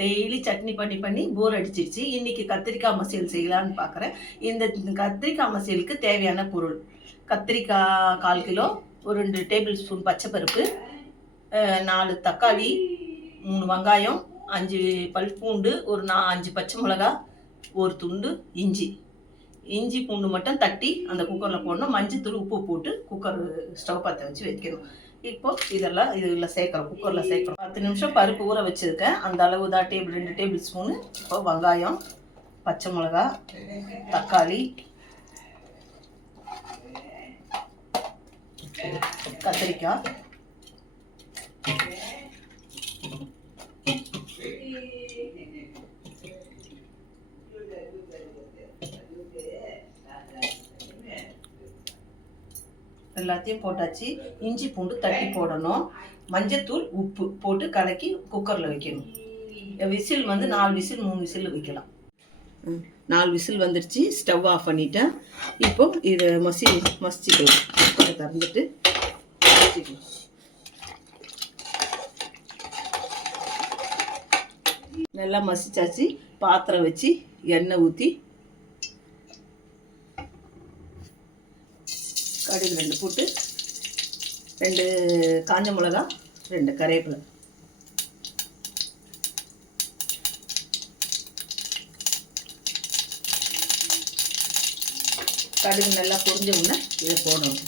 Daily chutney பண்ணி போர் அடிச்சிருச்சு. இன்னைக்கு கத்திரிக்காய் மசியல் செய்யலான்னு பார்க்குறேன். இந்த கத்திரிக்காய் மசியலுக்கு தேவையான பொருள்: கத்திரிக்காய் 1/4 கிலோ, ஒரு 2 டேபிள் ஸ்பூன் பச்சைப்பருப்பு, 4 தக்காளி, 3 வெங்காயம், 5 பல் பூண்டு, ஒரு 5 பச்சை மிளகா, ஒரு துண்டு இஞ்சி பூண்டு மட்டும் தட்டி அந்த குக்கரில் போடணும். மஞ்சத்தூள் உப்பு போட்டு குக்கர் ஸ்டவ் பற்ற வச்சு வைக்கணும். இப்போ இதெல்லாம் இதில் சேர்க்குறோம், குக்கரில் சேர்க்குறோம். 10 நிமிஷம் பருப்பு ஊற வச்சுருக்கேன். அந்த அளவு தான் 2 டேபிள் ஸ்பூனு. இப்போ வெங்காயம், பச்சை மிளகா, தக்காளி, கத்திரிக்காய், எல்லாத்தையும் போட்டாச்சு. இஞ்சி பூண்டு தட்டி போடணும். மஞ்சத்தூள் உப்பு போட்டு கலக்கி குக்கரில் வைக்கணும். விசில் வந்து 4 விசில் 3 விசில் வைக்கலாம். 4 விசில் வந்துடுச்சு. ஸ்டவ் ஆஃப் பண்ணிட்டேன். இப்போ இதை மசிச்சுக்கலாம். குக்கரை திறந்துட்டு மசிச்சுக்கலாம். நல்லா மசிச்சாச்சு. பாத்திரம் வச்சு எண்ணெய் ஊற்றி கடுகு 2 போட்டு, 2 காஞ்ச மிளகா, 2 கருவேப்பிலை, கடுகு நல்லா பொரிஞ்ச உடனே இதை போடணும்.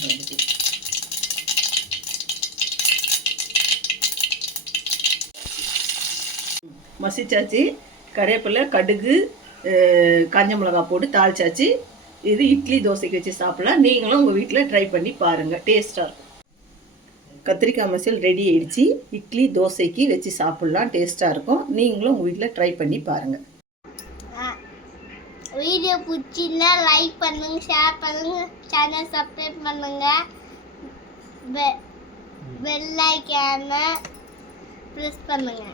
மசிச்சாச்சு. கருவேப்பிலை, கடுகு, காஞ்ச மிளகா போட்டு தாளிச்சாச்சு. இது இட்லி தோசைக்கு வச்சு சாப்பிடலாம். நீங்களும் உங்கள் வீட்டில் ட்ரை பண்ணி பாருங்கள், டேஸ்ட்டாக இருக்கும். கத்திரிக்காய் மசியல் ரெடி ஆயிடுச்சு. இட்லி தோசைக்கு வச்சு சாப்பிட்லாம், டேஸ்ட்டாக இருக்கும். நீங்களும் உங்கள் வீட்டில் ட்ரை பண்ணி பாருங்கள். வீடியோ பிடிச்சிருந்தா லைக் பண்ணுங்க, ஷேர் பண்ணுங்க, சேனல் சப்ஸ்கிரைப் பண்ணுங்க, பெல் ஐகானை ப்ரெஸ் பண்ணுங்க.